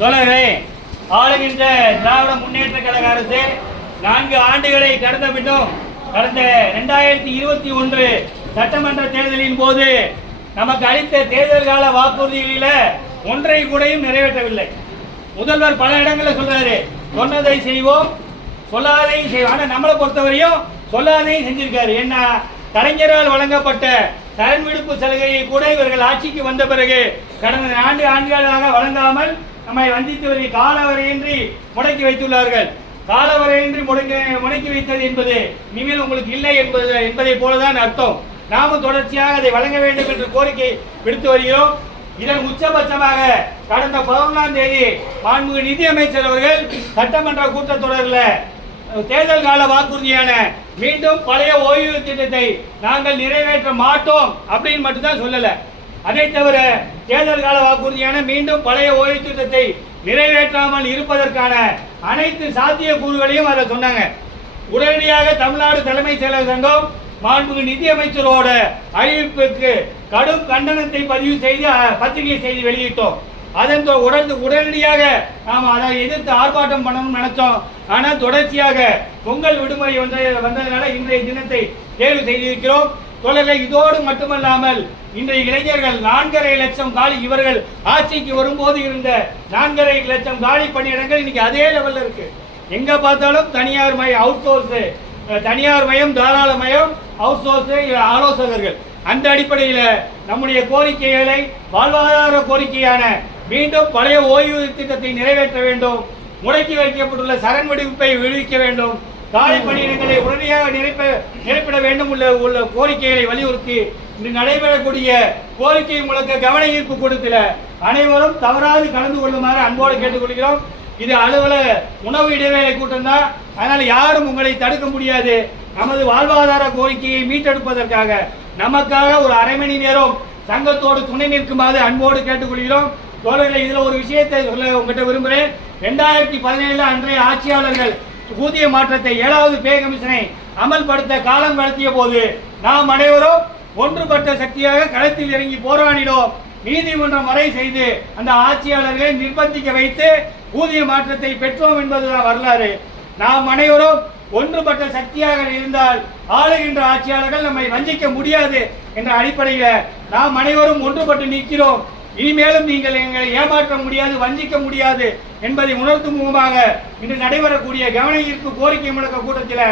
தோழர்களே, ஆளுகின்ற திராவிட முன்னேற்ற கழக அரசு 4 ஆண்டுகளை கடந்த பின்னும் கடந்த 2021 சட்டமன்ற தேர்தலின் போது நமக்கு அளித்த தேர்தல் கால வாக்குறுதிகளில் ஒன்றை கூடையும் நிறைவேற்றவில்லை. முதல்வர் பல இடங்களில் சொல்றாரு, சொன்னதை செய்வோம் சொல்லாதையும் செய்வோம். ஆனால் நம்மளை பொறுத்தவரையும் சொல்லாதையும் செஞ்சிருக்காரு. என்ன, கலைஞரால் வழங்கப்பட்ட கடன் விடுப்பு சலுகையை கூட இவர்கள் ஆட்சிக்கு வந்த பிறகு கடந்த 4 ஆண்டுகளாக வழங்காமல் நம்மை வஞ்சித்து வரை காலவரையின்றி முடக்கி வைத்துள்ளார்கள். காலவரையின்றி முடக்கி வைத்தது என்பது இனிமேல் உங்களுக்கு இல்லை என்பதை போலதான் அர்த்தம். நாமும் தொடர்ச்சியாக அதை வழங்க வேண்டும் என்று கோரிக்கை விடுத்து வருகிறோம். இதன் உச்சபட்சமாக கடந்த 11ஆம் தேதி மாண்புமிகு நிதியமைச்சர் அவர்கள் சட்டமன்ற கூட்டத்தொடரில் தேர்தல் கால வாக்குறுதியான மீண்டும் பழைய ஓய்வு திட்டத்தை நாங்கள் நிறைவேற்ற மாட்டோம் அப்படின்னு மட்டும்தான் சொல்லல. அதை தவிர தேர்தல் கால வாக்குறுதியான மீண்டும் பழைய ஓய்வு திட்டத்தை நிறைவேற்றாமல் இருப்பதற்கான அனைத்து சாத்திய கூறுகளையும் அதை சொன்னாங்க. உடனடியாக தமிழ்நாடு தலைமைச் செயலர் சங்கம் மாண்புமிகு நிதியமைச்சரோட அறிவிப்புக்கு கடும் கண்டனத்தை பதிவு செய்து பத்திரிகை செய்தி வெளியிட்டோம். அதன் உடனடியாக நாம் அதை எதிர்த்து ஆர்ப்பாட்டம் பண்ணணும்னு நினைச்சோம். ஆனால் தொடர்ச்சியாக பொங்கல் விடுமுறை வந்ததனால இன்றைய தினத்தை தேர்வு செய்திருக்கிறோம். தொடர்கள் இதோடு மட்டுமல்லாமல் இன்றைய இளைஞர்கள் 4.5 லட்சம் காலி, இவர்கள் ஆட்சிக்கு வரும்போது இருந்த 4.5 லட்சம் காலி பணியிடங்கள் இன்னைக்கு அதே லெவலில் இருக்கு. எங்க பார்த்தாலும் தனியார் மயம், அவுட் சோர்ஸ், தனியார் மயம், தாராள மயம், அவுட் சோர்ஸ், ஆலோசகர்கள். அந்த அடிப்படையில் நம்முடைய கோரிக்கைகளை வாழ்வாதார கோரிக்கையான மீண்டும் பழைய ஓய்வு திட்டத்தை நிறைவேற்ற வேண்டும், முடக்கி வைக்கப்பட்டுள்ள சரண் விடுவிப்பை விடுவிக்க வேண்டும், காலி பணியிடங்களை உடனடியாக நிரப்பிட வேண்டும் உள்ள கோரிக்கைகளை வலியுறுத்தி இன்று நடைபெறக்கூடிய கோரிக்கை முழக்க கவன ஈர்ப்பு கூட்டத்தில் அனைவரும் தவறாது கலந்து கொள்ளுமாறு அன்போடு கேட்டுக்கொள்கிறோம். இது அலுவலக உணவு இடைவேளை கூட்டம் தான், அதனால் யாரும் உங்களை தடுக்க முடியாது. நமது வாழ்வாதார கோரிக்கையை மீட்டெடுப்பதற்காக நமக்காக ஒரு அரை மணி நேரம் சங்கத்தோடு துணை நிற்குமாறு அன்போடு கேட்டுக்கொள்கிறோம். தோழர்களே, இதில் ஒரு விஷயத்தை சொல்ல உங்ககிட்ட விரும்புகிறேன். 2017 அன்றைய ஆட்சியாளர்கள் ஊதிய மாற்றத்தை 7வது பே கமிஷனை அமல்படுத்த காலம் கடத்திய போது நாம் அனைவரும் ஒன்றுபட்ட சக்தியாக களத்தில் இறங்கி போராடினோம். நீதிமன்றம் வரை செய்து அந்த ஆட்சியாளர்களை நிர்பந்திக்க வைத்து ஊதிய மாற்றத்தை பெற்றோம் என்பதுதான் வரலாறு. நாம் அனைவரும் ஒன்றுபட்ட சக்தியாக இருந்தால் ஆளுகின்ற ஆட்சியாளர்கள் நம்மை வஞ்சிக்க முடியாது என்ற அடிப்படையில் நாம் அனைவரும் ஒன்றுபட்டு நிற்கிறோம். இனிமேலும் நீங்கள் எங்களை ஏமாற்ற முடியாது, வஞ்சிக்க முடியாது என்பதை உணர்த்தும் முகமாக இன்று நடைபெறக்கூடிய கவன ஈர்ப்பு கோரிக்கை முழக்க கூட்டத்தில்